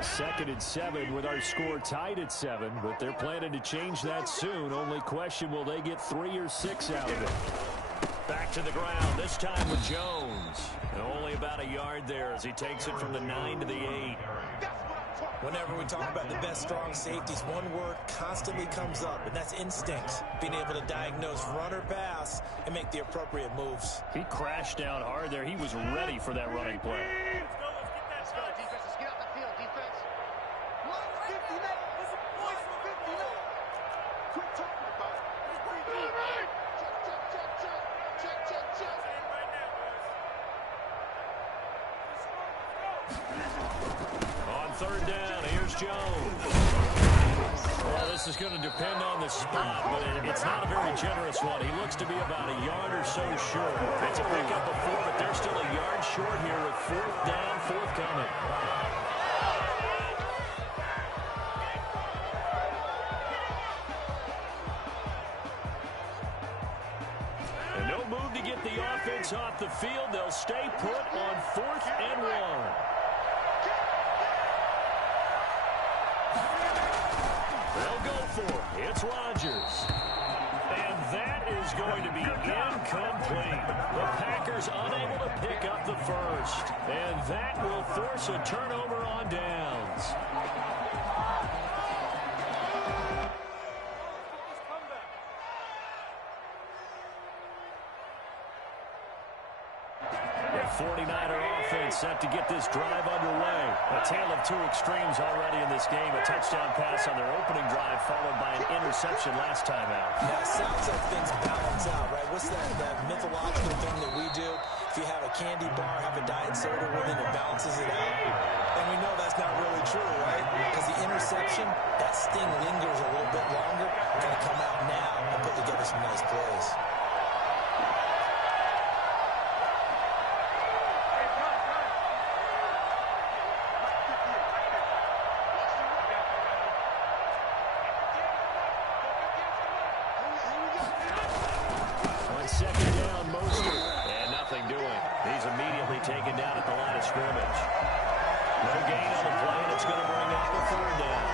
Second and 7 with our score tied at 7, but they're planning to change that soon. Only question, will they get 3 or 6 out of it? Back to the ground, this time with Jones. And only about a yard there as he takes it from the 9 to the 8. Whenever we talk about the best strong safeties, one word constantly comes up, and that's instinct. Being able to diagnose run or pass and make the appropriate moves. He crashed down hard there. He was ready for that running play. Let's go, defense. Let's get out the field, defense. 59. Listen, boys, 59. Quit talking about it. Check. On third down, here's Jones. Well, this is going to depend on the spot, but it's not a very generous one. He looks to be about a yard or so short. It's a pickup of 4, but they're still a yard short here with fourth down, forthcoming. And no move to get the offense off the field. They'll stay put on 4th and 1. They'll go for it. It's Rodgers. And that is going to be incomplete. The Packers unable to pick up the first. And that will force a turnover on downs. The 49er offense set to get this drive underway. A tale of two extremes already in this game. A touchdown pass on their opening drive followed by an interception last time out. Yeah, it sounds like things balance out, right? What's that mythological thing that we do? If you have a candy bar, have a diet soda with it, it balances it out. And we know that's not really true, right? Because the interception, that sting lingers a little bit longer. Got to come out now and put together some nice plays. Second down, Mostert. And nothing doing. He's immediately taken down at the line of scrimmage. No gain on the play, and it's going to bring up the third down.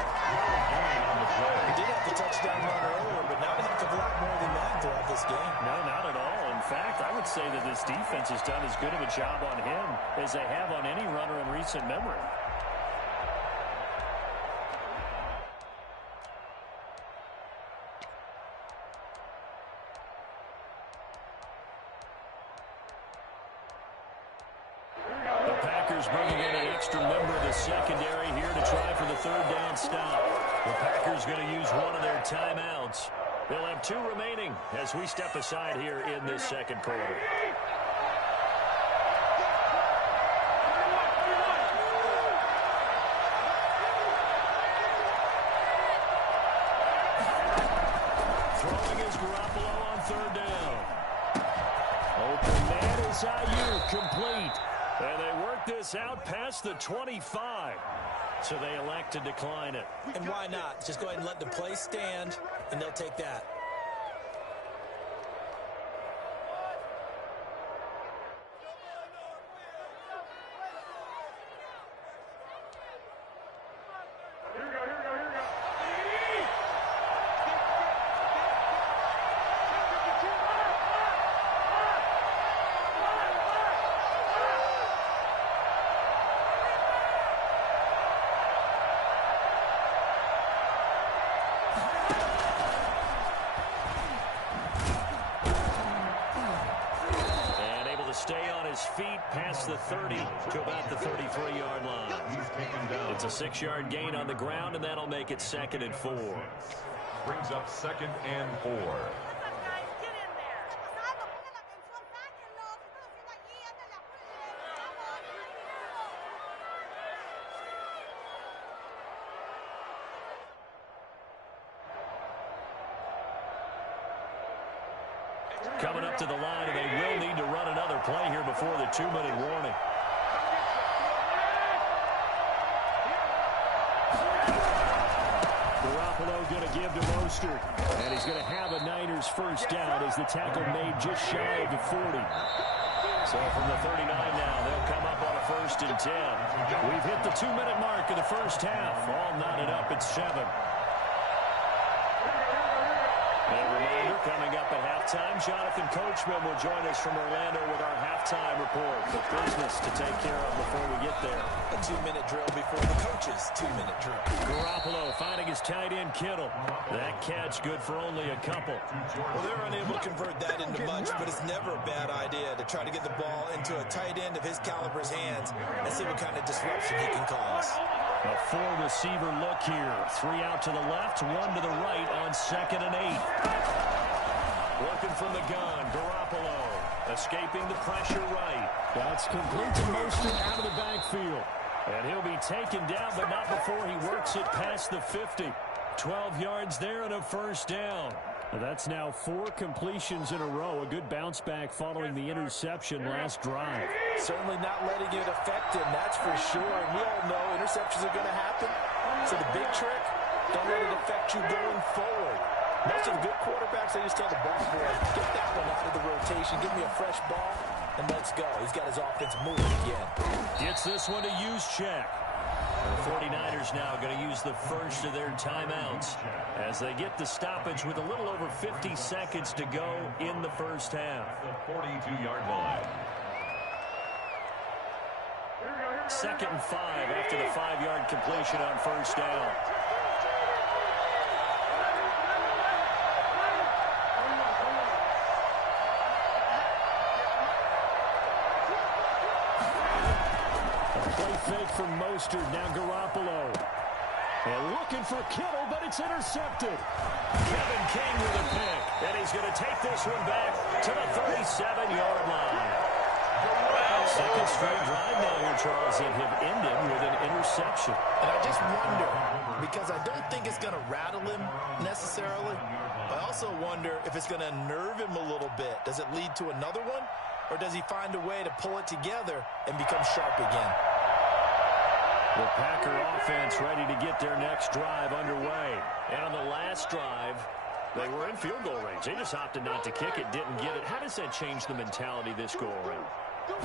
He did have the touchdown run earlier, but not a heck of a lot more than that throughout this game. No, not at all. In fact, I would say that this defense has done as good of a job on him as they have on any runner in recent memory. Bringing in an extra member of the secondary here to try for the third down stop. The Packers going to use one of their timeouts. They'll have 2 remaining as we step aside here in this second quarter. Throwing is Garoppolo on third down. Open man is Ayuk, complete. And they work this out past the 25. So they elect to decline it. And why not? Just go ahead and let the play stand, and they'll take that. Stay on his feet past the 30 to about the 33-yard line. It's a 6-yard gain on the ground, and that'll make it 2nd and 4. Brings up 2nd and 4. Coming up to the line, and they will need to run another play here before the 2-minute warning. Garoppolo going to give to Mostert. And he's going to have a Niners first down as the tackle made just shy of the 40. So from the 39 now, they'll come up on a 1st 1st and 10. We've hit the 2-minute mark of the first half. All knotted up at 7. A reminder, coming up at halftime, Jonathan Coachman will join us from Orlando with our halftime report. The business to take care of before we get there. A 2-minute drill before the coach's 2-minute drill. Garoppolo finding his tight end Kittle. That catch good for only a couple. Well, they're unable to convert that into much, but it's never a bad idea to try to get the ball into a tight end of his caliber's hands and see what kind of disruption he can cause. A 4-receiver look here. 3 out to the left, 1 to the right on 2nd and 8. Looking from the gun, Garoppolo escaping the pressure right. That's complete to Mostert out of the backfield. And he'll be taken down, but not before he works it past the 50. 12 yards there and a 1st down. That's now 4 completions in a row. A good bounce back following the interception last drive. Certainly not letting it affect him, that's for sure. And we all know interceptions are going to happen. So the big trick, don't let it affect you going forward. Most of the good quarterbacks, they just tell the ball boy, get that one out of the rotation, give me a fresh ball, and let's go. He's got his offense moving again. Gets this one to Juszczyk. The 49ers now going to use the first of their timeouts as they get the stoppage with a little over 50 seconds to go in the first half. The 42-yard line. 2nd and 5 after the 5-yard completion on 1st down. Fake from Mostert, now Garoppolo. And looking for Kittle, but it's intercepted. Kevin King with a pick, and he's going to take this one back to the 37-yard line. Second straight drive now here, Charles, that have ended with an interception. And I just wonder, because I don't think it's going to rattle him necessarily, I also wonder if it's going to nerve him a little bit. Does it lead to another one, or does he find a way to pull it together and become sharp again? The Packer offense ready to get their next drive underway. And on the last drive, they were in field goal range. They just opted not to kick it, didn't get it. How does that change the mentality this go around?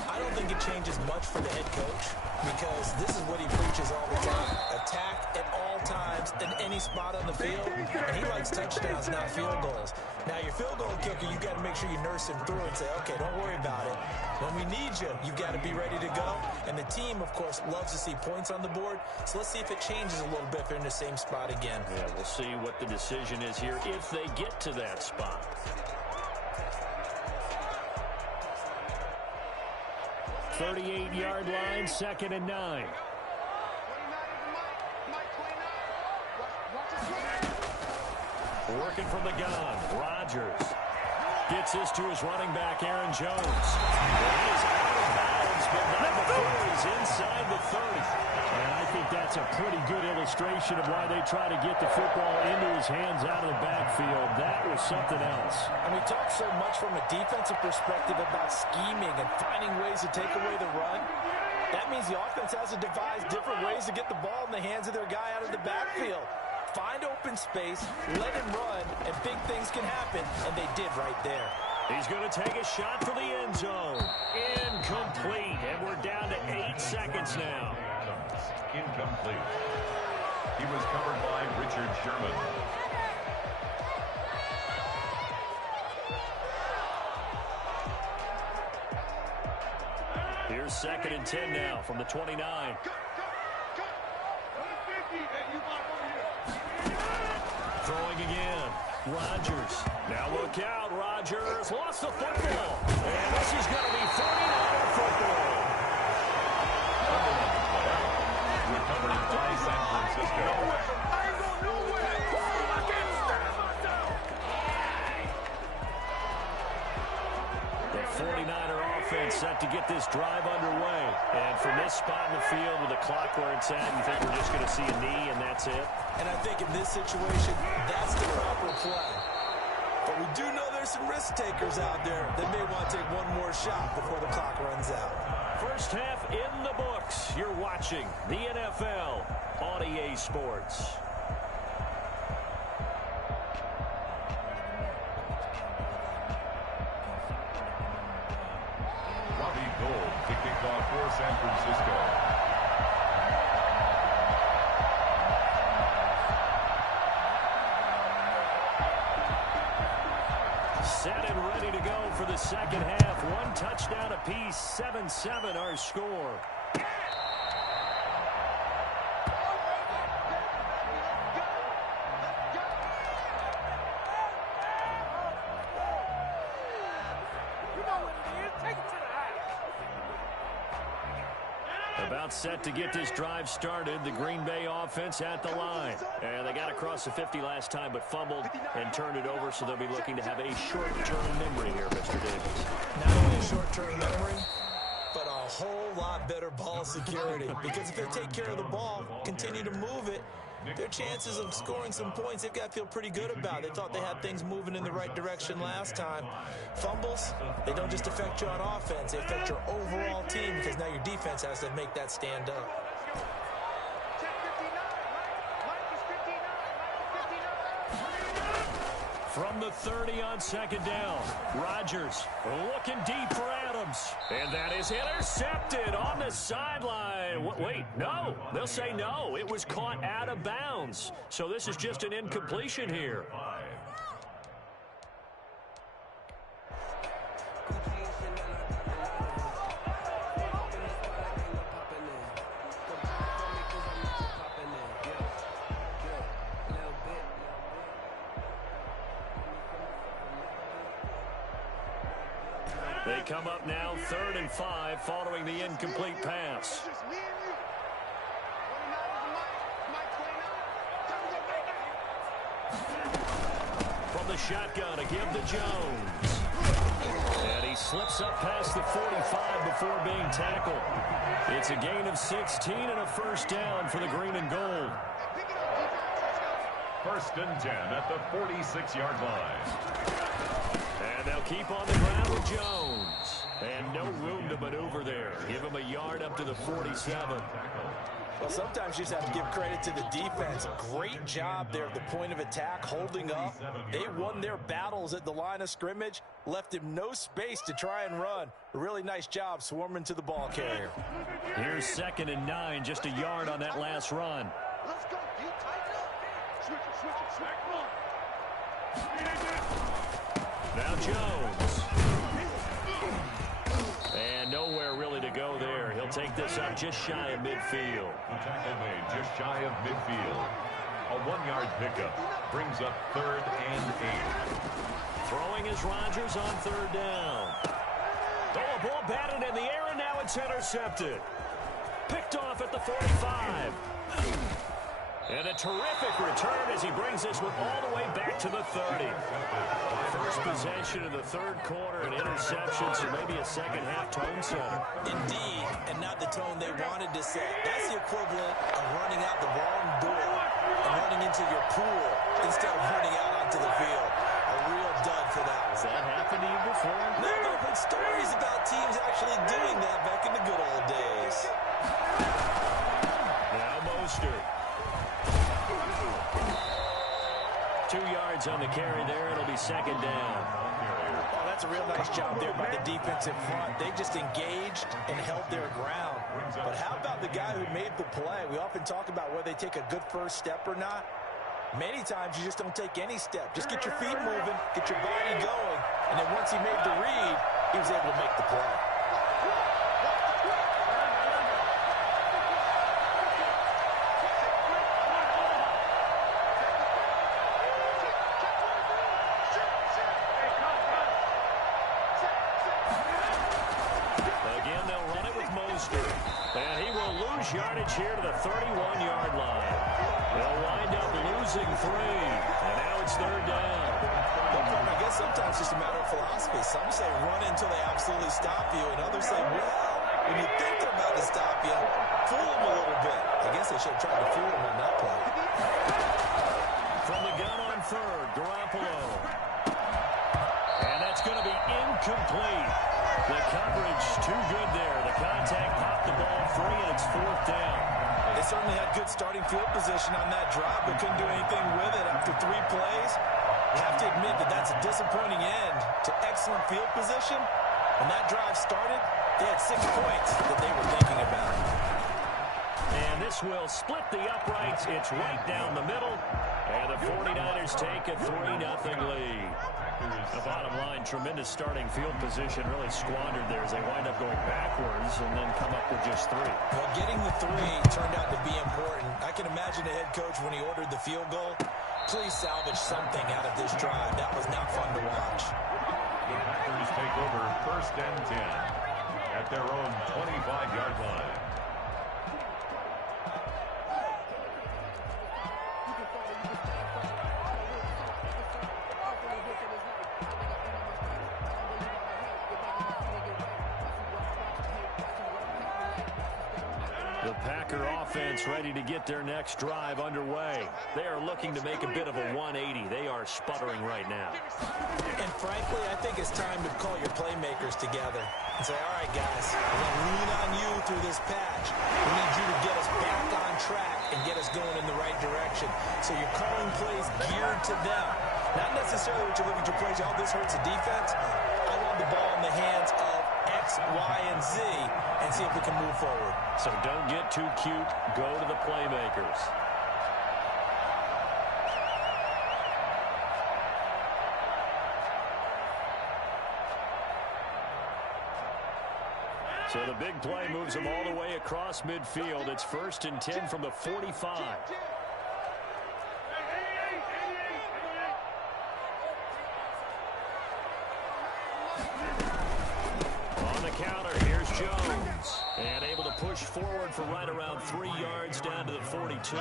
I don't think it changes much for the head coach because this is what he preaches all the time. Attack at all times in any spot on the field, and he likes touchdowns, not field goals. Now, your field goal kicker, you got to make sure you nurse him through and say, okay, don't worry about it. When we need you, you got to be ready to go. And the team, of course, loves to see points on the board. So let's see if it changes a little bit if they're in the same spot again. Yeah, we'll see what the decision is here if they get to that spot. 38-yard line, 2nd and 9. Working from the gun, Rodgers gets this to his running back, Aaron Jones. And he is out of bounds, but not before he's inside the 30. And I think that's a pretty good illustration of why they try to get the football into his hands out of the backfield. That was something else. And we talk so much from a defensive perspective about scheming and finding ways to take away the run. That means the offense has to devise different ways to get the ball in the hands of their guy out of the backfield. Find open space, let him run, and big things can happen, and they did right there. He's going to take a shot for the end zone. Incomplete, and we're down to 8 seconds now. Incomplete. He was covered by Richard Sherman. Here's 2nd and 10 now from the 29. Throwing again. Rodgers. Now look out. Rodgers lost the football. And this is going to be 49er football. Recovered by San Francisco. The 49er offense set to get this drive underway. And from this spot in the field with the clock where it's at, you think we're just going to see a knee and that's it? And I think in this situation, that's the proper play. But we do know there's some risk takers out there that may want to take one more shot before the clock runs out. First half in the books. You're watching the NFL on EA Sports. Robbie Gould to kick kickoff for San Francisco. Set and ready to go for the second half. One touchdown apiece, 7-7 our score. About set to get this drive started. The Green Bay offense at the line. And they got across the 50 last time, but fumbled and turned it over, so they'll be looking to have a short-term memory here, Mr. Davis. Not only a short-term memory, but a whole lot better ball security. Because if they take care of the ball, continue to move it, their chances of scoring some points, they've got to feel pretty good about. They thought they had things moving in the right direction last time. Fumbles, they don't just affect you on offense. They affect your overall team because now your defense has to make that stand up. From the 30 on second down, Rodgers looking deep for Adams. And that is intercepted on the sideline. Wait, no. They'll say no. It was caught out of bounds. So this is just an incompletion here. They come up now 3rd and 5 following the incomplete pass. From the shotgun to give to Jones. And he slips up past the 45 before being tackled. It's a gain of 16 and a first down for the green and gold. 1st and 10 at the 46-yard line. And they'll keep on the ground with Jones. And no room to maneuver there. Give him a yard up to the 47. Well, sometimes you just have to give credit to the defense. Great job there at the point of attack, holding up. They won their battles at the line of scrimmage, left him no space to try and run. A really nice job swarming to the ball carrier. Here's 2nd and 9, just a yard on that last run. Let's go. You tighten up. Switch it. Now Jones. And nowhere really to go there. He'll take this up just shy of midfield. The tackle made just shy of midfield. A 1-yard pickup brings up 3rd and 8. Throwing is Rodgers on 3rd down. Oh, a ball batted in the air, and now it's intercepted. Picked off at the 45. And a terrific return as he brings this one all the way back to the 30. First possession of the 3rd quarter, an interception, so maybe a second-half tone setter. Indeed, and not the tone they wanted to set. That's the equivalent of running out the wrong door and running into your pool instead of running out onto the field. A real dud for that one. Has that happened to you before? No, I've heard stories about teams actually doing that back in the good old days. Now Mostert. 2 yards on the carry there. It'll be 2nd down. Oh, that's a real nice job there by the defensive front. They just engaged and held their ground. But how about the guy who made the play? We often talk about whether they take a good first step or not. Many times you just don't take any step. Just get your feet moving, get your body going, and then once he made the read, he was able to make the play. Yardage here to the 31-yard line. They'll wind up losing 3, and now it's 3rd down. I guess sometimes it's just a matter of philosophy. Some say run until they absolutely stop you, and others say, well, when you think they're about to stop you, fool them a little bit. I guess they should have tried to fool them on that play. From the gun on 3rd, Garoppolo. And that's going to be incomplete. The coverage too good there. The contact popped the ball free, and it's 4th down. They certainly had good starting field position on that drive, but couldn't do anything with it after 3 plays. You have to admit that that's a disappointing end to excellent field position. When that drive started, they had 6 points that will split the uprights. It's right down the middle. And the 49ers take a 3-0 lead. The bottom line, tremendous starting field position, really squandered there as they wind up going backwards and then come up with just 3. Well, getting the 3 turned out to be important. I can imagine the head coach when he ordered the field goal. Please salvage something out of this drive. That was not fun to watch. The Packers take over 1st and 10 at their own 25-yard line. The Packer offense ready to get their next drive underway. They are looking to make a bit of a 180. They are sputtering right now. And frankly, I think it's time to call your playmakers together and say, all right, guys, we're going to lean on you through this patch. We need you to get us back on track and get us going in the right direction. So you're calling plays geared to them. Not necessarily what you look at your plays, oh, this hurts the defense. I want the ball in the hands of X, Y, and Z and see if we can move forward. So don't get too cute. Go to the playmakers. So the big play moves them all the way across midfield. It's 1st and 10 from the 45. On the counter, here's Jones. And able to push forward for right around 3 yards down to the 42.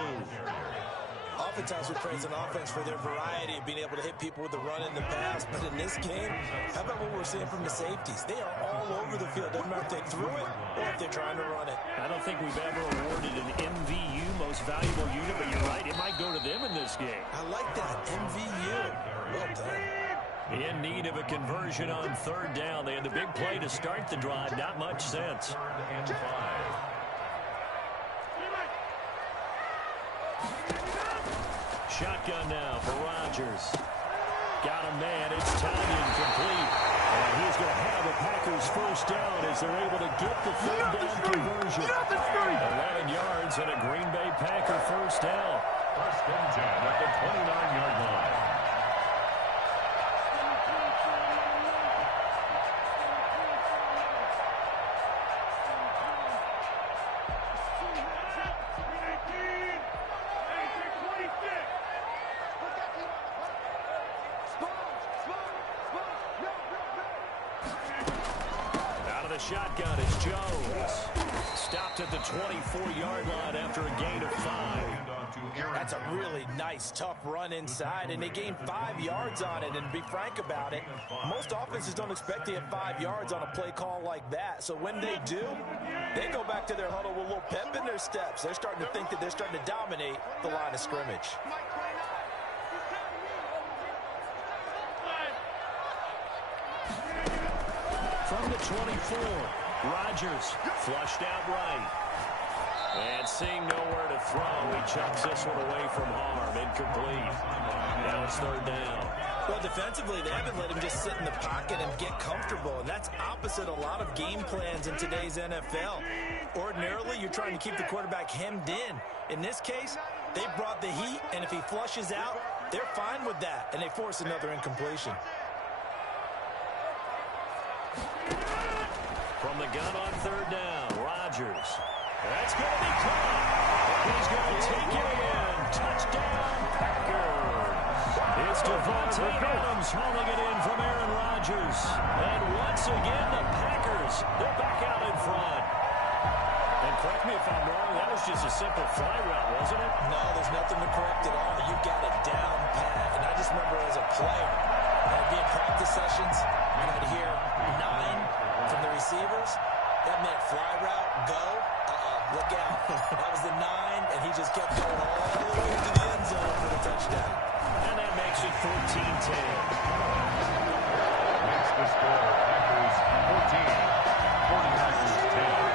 Oftentimes we praise an offense for their variety of being able to hit people with the run in the pass. But in this game, how about what we're seeing from the safeties? They are all over the field. Doesn't matter if they threw it or if they're trying to run it. I don't think we've ever awarded an MVU, most valuable unit, but you're right, it might go to them in this game. I like that, MVU. Well done. In need of a conversion on 3rd down. They had the big play to start the drive. Not much sense. 3rd and 5. Shotgun now for Rodgers. Got a man. It's timed incomplete. And he's going to have the Packers 1st down as they're able to get the 3rd down conversion. 11 yards and a Green Bay Packer 1st down. 1st and 10 at the 29-yard line. Shotgun is Jones. Stopped at the 24-yard line after a gain of 5. That's a really nice, tough run inside, and they gained 5 yards on it. And to be frank about it, most offenses don't expect to get 5 yards on a play call like that. So when they do, they go back to their huddle with a little pep in their steps. They're starting to think that they're starting to dominate the line of scrimmage. From the 24, Rodgers flushed out right. And seeing nowhere to throw, he chucks this one away from harm. Incomplete. Now it's 3rd down. Well, defensively, they haven't let him just sit in the pocket and get comfortable, and that's opposite a lot of game plans in today's NFL. Ordinarily, you're trying to keep the quarterback hemmed in. In this case, they brought the heat, and if he flushes out, they're fine with that, and they force another incompletion. From the gun on 3rd down, Rodgers. That's going to be caught. He's going to take it in. Touchdown, Packers. It's Devontae Adams hauling it in from Aaron Rodgers. And once again, the Packers, they're back out in front. And correct me if I'm wrong, that was just a simple fly route, wasn't it? No, there's nothing to correct at all. You've got it down pat. And I just remember as a player, I'd be in practice sessions, and I'd hear 9 from the receivers. That meant fly route, go. Look out. That was the 9, and he just kept going all the way to the end zone for the touchdown. And that makes it 14-10. Makes the score Packers 14, 49ers 10.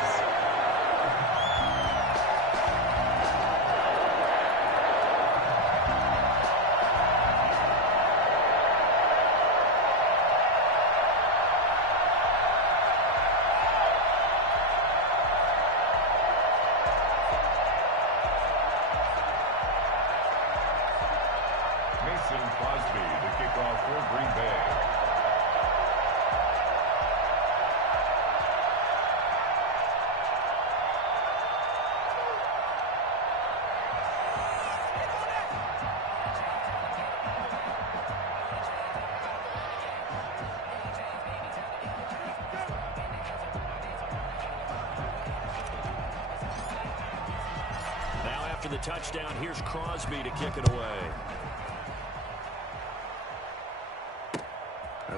after the touchdown. Here's Crosby to kick it away.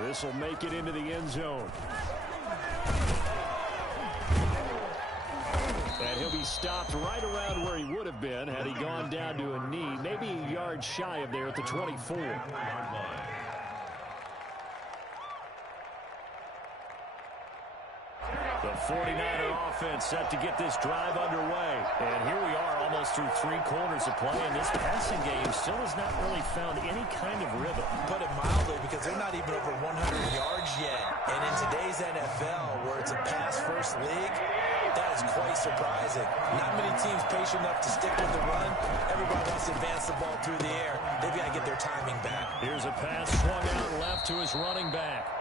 This will make it into the end zone. And he'll be stopped right around where he would have been had he gone down to a knee, maybe a yard shy of there at the 24. The 49er offense set to get this drive underway. And here we are almost through 3 quarters of play, and this passing game still has not really found any kind of rhythm. Put it mildly, because they're not even over 100 yards yet. And in today's NFL, where it's a pass-first league, that is quite surprising. Not many teams patient enough to stick with the run. Everybody wants to advance the ball through the air. They've got to get their timing back. Here's a pass swung out left to his running back.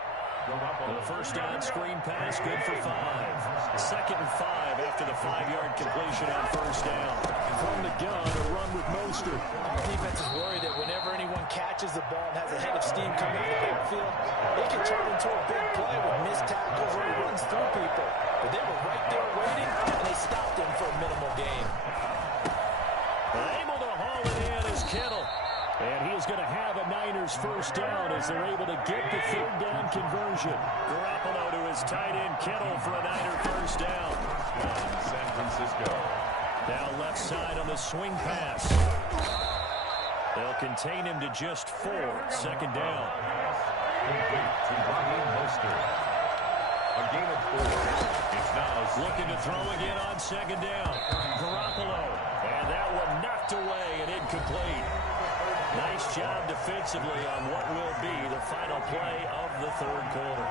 The first down screen pass, good for 5. 2nd and 5 after the 5-yard completion on first down. From the gun, a run with Mostert. Our defense is worried that whenever anyone catches the ball and has a head of steam coming out of the backfield, it can turn into a big play with missed tackles or he runs through people. But they were right there waiting, and they stopped him for a minimal gain. Able to haul it in is Kittle. And he is going to have a Niners first down as they're able to get the 3rd down conversion. Garoppolo to his tight end Kittle for a Niner first down. San Francisco. Now left side on the swing pass. They'll contain him to just 4. 2nd down. Complete to Raheem Mostert. A gain of 4. It's now looking to throw again on 2nd down. Garoppolo. And that one knocked away and incomplete. Nice job defensively on what will be the final play of the 3rd quarter.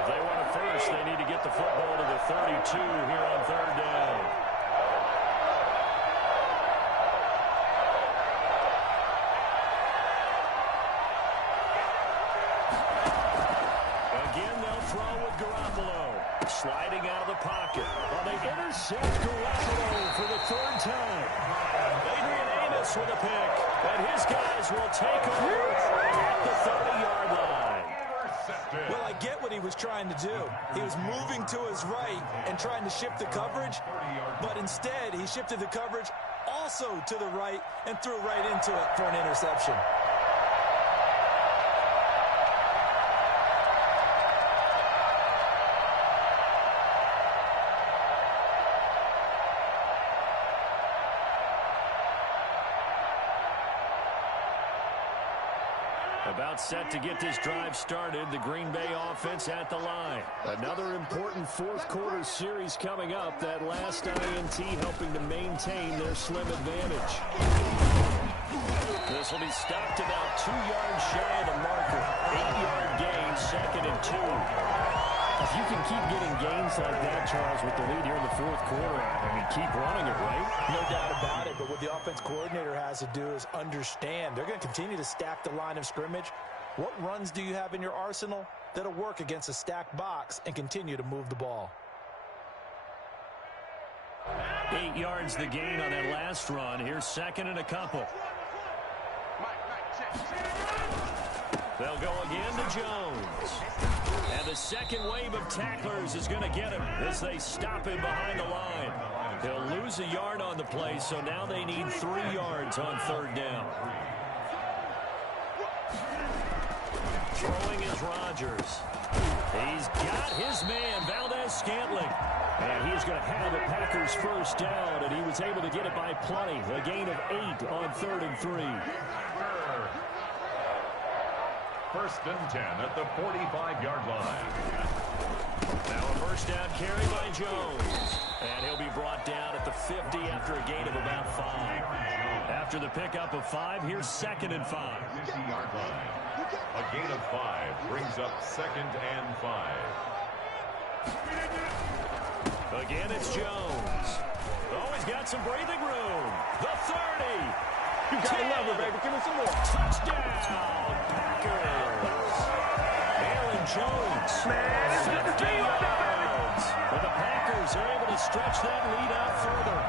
If they want a first, they need to get the football to the 32 here on 3rd down. Sliding out of the pocket. Well, they intercept Garoppolo for the 3rd time. Adrian Amos with a pick. And his guys will take over at the 30-yard line. Well, I get what he was trying to do. He was moving to his right and trying to shift the coverage, but instead he shifted the coverage also to the right and threw right into it for an interception. About set to get this drive started, the Green Bay offense at the line. Another important 4th quarter series coming up. That last INT helping to maintain their slim advantage. This will be stopped about 2 yards shy of the marker. 8-yard gain, 2nd and 2. If you can keep getting gains like that, Charles, with the lead here in the 4th quarter, I mean, keep running it, right? No doubt about it, but what the offense coordinator has to do is understand. They're going to continue to stack the line of scrimmage. What runs do you have in your arsenal that'll work against a stacked box and continue to move the ball? 8 yards the gain on that last run. Here's 2nd and a couple. They'll go again to Jones. And the second wave of tacklers is going to get him as they stop him behind the line. He'll lose a yard on the play, so now they need 3 yards on 3rd down. Throwing is Rodgers. He's got his man, Valdez-Scantling. And he's going to have the Packers first down, and he was able to get it by plenty. A gain of 8 on 3rd and 3. 1st and 10 at the 45-yard line. Now a first down carry by Jones. And he'll be brought down at the 50 after a gain of about 5. After the pickup of 5, here's 2nd and 5. 50-yard line. A gain of 5 brings up 2nd and 5. Again, it's Jones. Oh, he's got some breathing room. The 30. You gotta love it, baby. Give me some more. Touchdown, Packers. Aaron Jones. 50 yards. But the Packers are able to stretch that lead out further.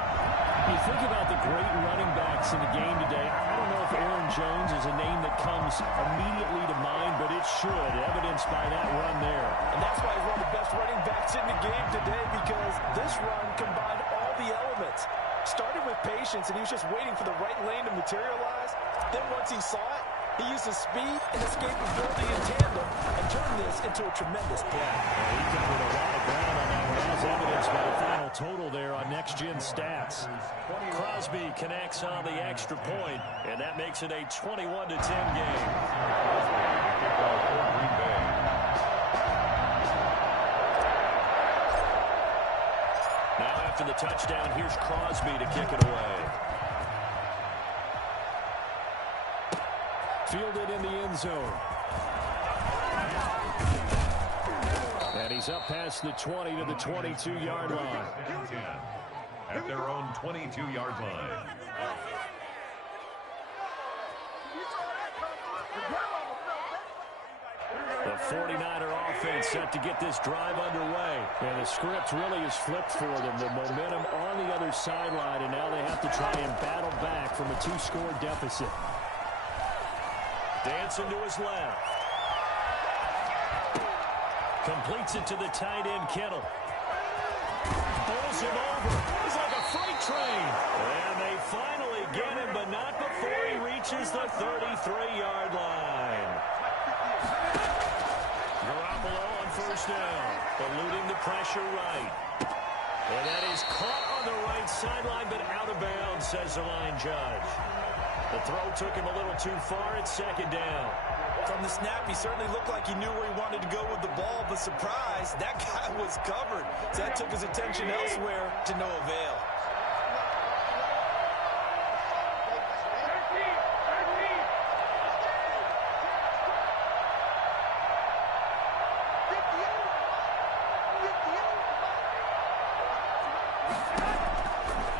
You think about the great running backs in the game today. I don't know if Aaron Jones is a name that comes immediately to mind, but it should, evidenced by that run there. And that's why he's one of the best running backs in the game today, because this run combined all the elements. Started with patience, and he was just waiting for the right lane to materialize. Then once he saw it, he used his speed and escapability in tandem and turned this into a tremendous play. He covered a lot of ground on that one, as evidenced by the final total there on Next Gen Stats. Crosby connects on the extra point, and that makes it a 21-10 game. Now after the touchdown, here's Crosby to kick it away. Fielded in the end zone. And he's up past the 20 to the 22-yard line. At their own 22-yard line. The 49er offense set to get this drive underway. And the script really is flipped for them. The momentum on the other sideline, and now they have to try and battle back from a 2-score deficit. Dancing to his left. Completes it to the tight end, Kittle. Bowls him over. He's like a freight train. And they finally get him, but not before he reaches the 33-yard line. Garoppolo on first down, eluding the pressure right. And that is caught on the right sideline, but out of bounds, says the line judge. The throw took him a little too far. It's second down. From the snap, he certainly looked like he knew where he wanted to go with the ball, but surprise, that guy was covered. So that took his attention elsewhere to no avail.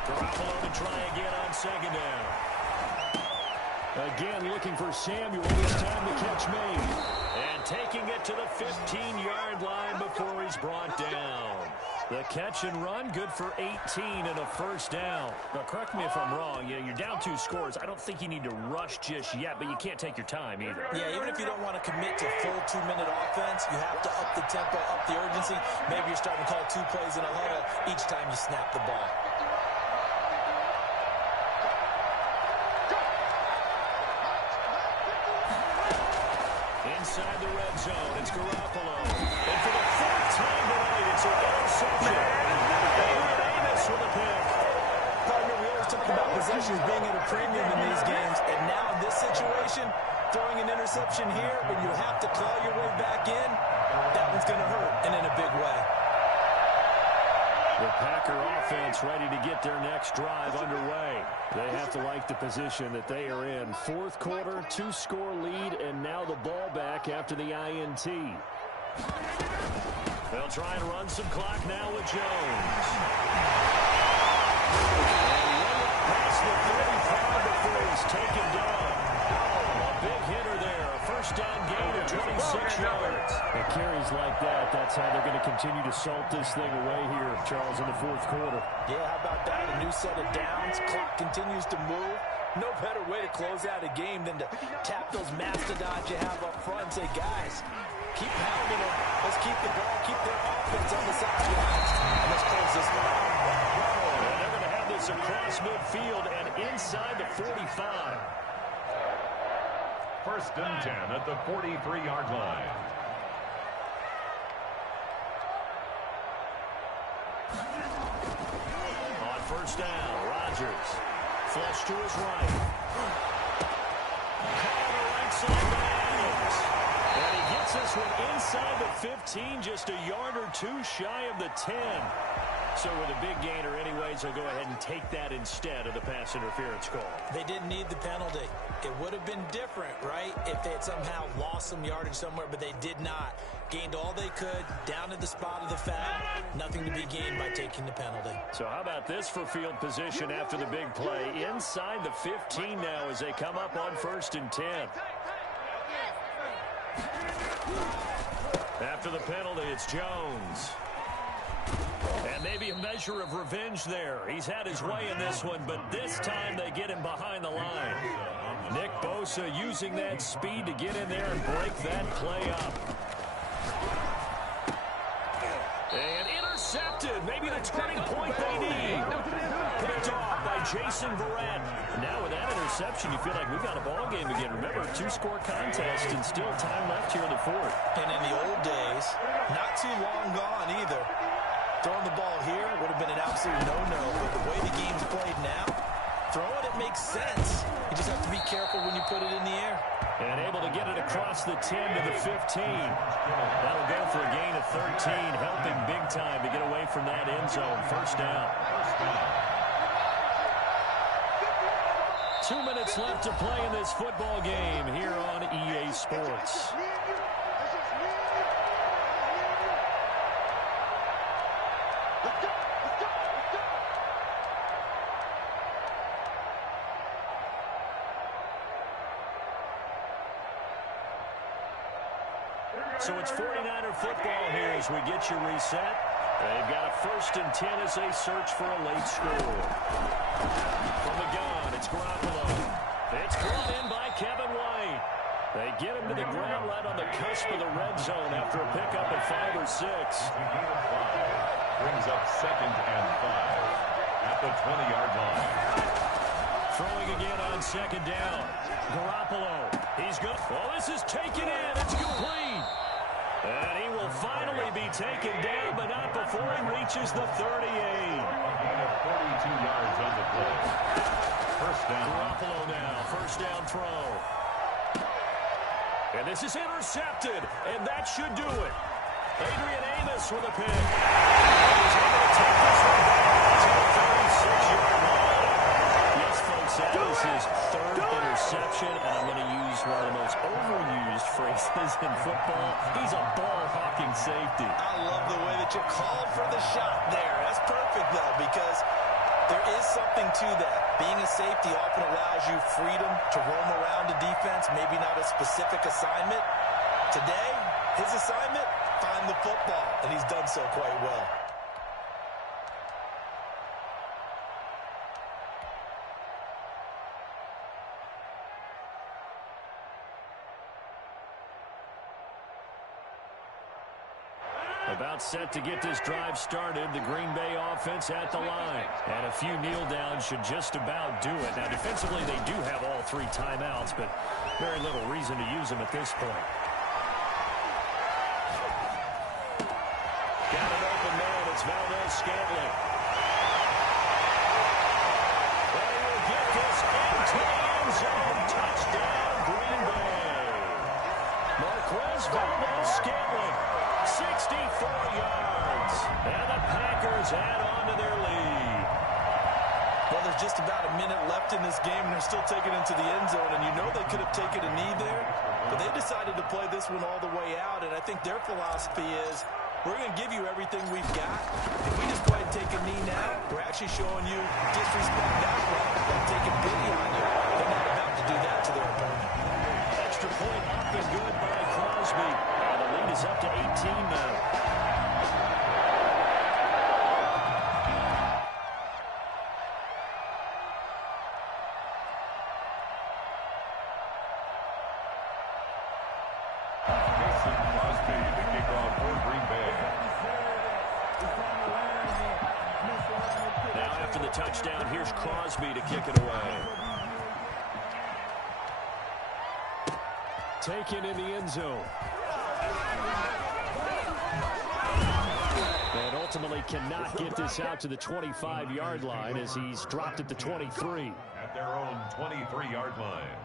Garoppolo to try again on second down. Again, looking for Samuel. This time the catch made. And taking it to the 15-yard line before he's brought down. The catch and run, good for 18 and a first down. Now, correct me if I'm wrong. You're down 2 scores. I don't think you need to rush just yet, but you can't take your time either. Yeah, even if you don't want to commit to full 2-minute offense, you have to up the tempo, up the urgency. Maybe you're starting to call 2 plays in a huddle each time you snap the ball. Inside the red zone, it's Garoppolo. And for the 4th time tonight, it's an interception. Adrian Amos with a pick. Partner, we always talk about possessions being at a premium in these games, and now in this situation, throwing an interception here when you have to claw your way back in, that one's going to hurt, and in a big way. The Packer offense ready to get their next drive underway. They have to like the position that they are in. 4th quarter, 2-score lead, and now the ball back after the INT. They'll try and run some clock now with Jones. And way up past the 35 before he's taken down. A big hitter there. A first down gain of 26 yards. It carries like that. That's how they're going to continue to salt this thing away here, Charles, in the 4th quarter. Yeah, how about that? A new set of downs. Clock continues to move. No better way to close out a game than to tap those mastodons you have up front and say, guys, keep pounding them. Let's keep the ball, keep their offense on the sidelines, and let's close this one out. And they're going to have this across midfield and inside the 45. 1st and 10 at the 43-yard line. On first down, Rodgers. Flush to his right. Caught on the right side by Adams. And he gets this one inside the 15, just a yard or 2 shy of the 10. So with a big gainer anyways, they'll go ahead and take that instead of the pass interference call. They didn't need the penalty. It would have been different, right, if they had somehow lost some yardage somewhere, but they did not. Gained all they could, down to the spot of the foul. Nothing to be gained by taking the penalty. So how about this for field position after the big play? Inside the 15 now as they come up on 1st and 10. After the penalty, it's Jones. And maybe a measure of revenge there. He's had his way in this one, but this time they get him behind the line. Bosa using that speed to get in there and break that play up. And intercepted. Maybe the turning point they need. Picked off by Jason Verrett. Now with that interception, you feel like we've got a ball game again. Remember, 2-score contest and still time left here in the fourth. And in the old days, not too long gone either. Throwing the ball here would have been an absolute no-no. But the way the game's played now, throwing it makes sense. You just have to be careful when you put it in the air. And able to get it across the 10 to the 15. That'll go for a gain of 13, helping big time to get away from that end zone. First down. 2 minutes left to play in this football game here on EA Sports. So it's 49er football here as we get you reset. They've got a 1st and 10 as they search for a late score. From the gun, it's Garoppolo. It's brought in by Kevin White. They get him to the ground right on the cusp of the red zone after a pickup of 5 or 6. Brings up 2nd and 5 at the 20-yard line. Throwing again on 2nd down. Garoppolo. He's good. Well, this is taken in. It's complete. And he will finally be taken down, but not before he reaches the 38. 42 yards on the play. First down. Garoppolo now. First down throw. And this is intercepted, and that should do it. Adrian Amos with a pick. He's able to take this one down to the 36-yard line. Yes, folks, that is his 3rd interception, and I'm going to use one of the most overused phrases in football. He's a ball-hawking safety. I love the way that you called for the shot there. That's perfect, though, because there is something to that. Being a safety often allows you freedom to roam around a defense, maybe not a specific assignment. Today, his assignment, find the football, and he's done so quite well. About set to get this drive started. The Green Bay offense at the line. And a few kneel downs should just about do it. Now, defensively, they do have all 3 timeouts, but very little reason to use them at this point. Got an open man. It's Valdez-Scantling. They will get this into the end zone. Touchdown, Green Bay. Marquez Valdez-Scantling. 64 yards. And the Packers add on to their lead. Well, there's just about a minute left in this game, and they're still taking it into the end zone. And you know they could have taken a knee there, but they decided to play this one all the way out. And I think their philosophy is, we're going to give you everything we've got. If we just go ahead and take a knee now, we're actually showing you disrespect that way. They're taking pity on you. They're not about to do that to their opponent. Extra point up and good by Crosby. The lead is up to 18 now. Mason Crosby, the kickoff for Green Bay. Now after the touchdown, here's Crosby to kick it away. Taken in the end zone. And ultimately cannot get this out to the 25-yard line as he's dropped at the 23. At their own 23-yard line.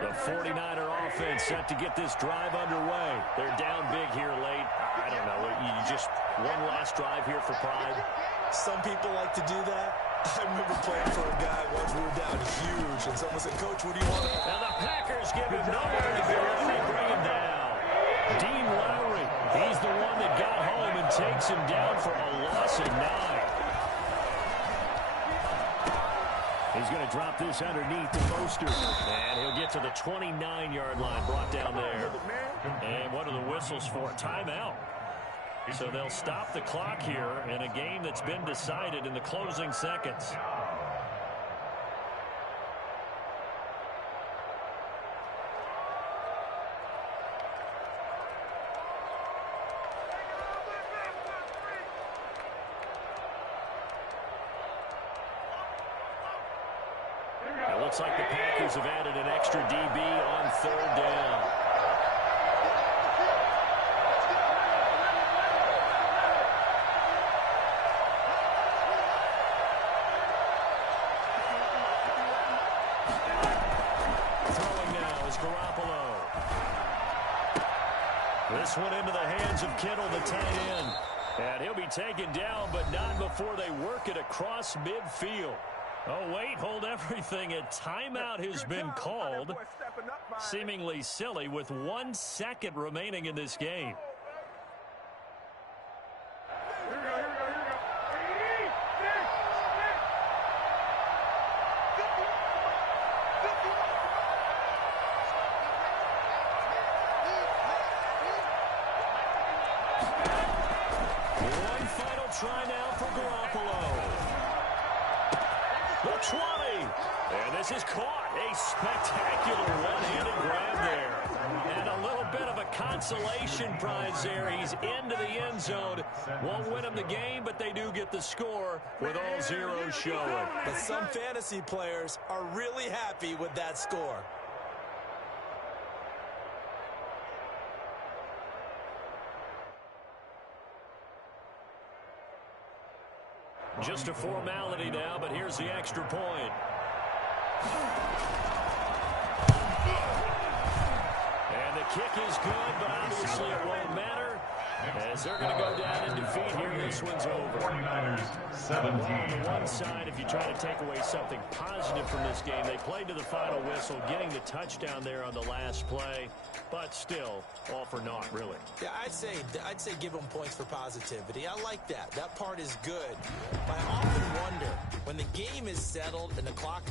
The 49er offense set to get this drive underway. They're down big here late. I don't know. You just one last drive here for pride. Some people like to do that. I remember playing for a guy once we were down huge, and someone said, "Coach, what do you want?" Now the Packers give him nowhere to go. They bring him down. Dean Lowry, he's the one that got home and takes him down for a loss of 9. He's going to drop this underneath to Mostert. And he'll get to the 29-yard line, brought down there. And what are the whistles for? Timeout. So they'll stop the clock here in a game that's been decided in the closing seconds. It looks like the Packers have added an extra DB on third down. Throwing now is Garoppolo. This one into the hands of Kittle, the tight end. And he'll be taken down, but not before they work it across midfield. Oh, wait, hold everything. A timeout has been called. Seemingly silly with 1 second remaining in this game. One final try now for Garoppolo. The 20. And this is caught. A spectacular one-handed grab there. And a little bit of a consolation prize there. He's into the end zone. Won't win him the game, but they do get the score with all zeros showing. But some fantasy players are really happy with that score. Just a formality now, but here's the extra point. And the kick is good, but obviously it won't matter as they're going to go down in defeat here. This one's over. 49ers 17. Well, on the one side, if you try to take away something positive from this game, they played to the final whistle, getting the touchdown there on the last play, but still, all for naught, really. Yeah, I'd say give them points for positivity. I like that. That part is good. But I often wonder, when the game is settled and the clock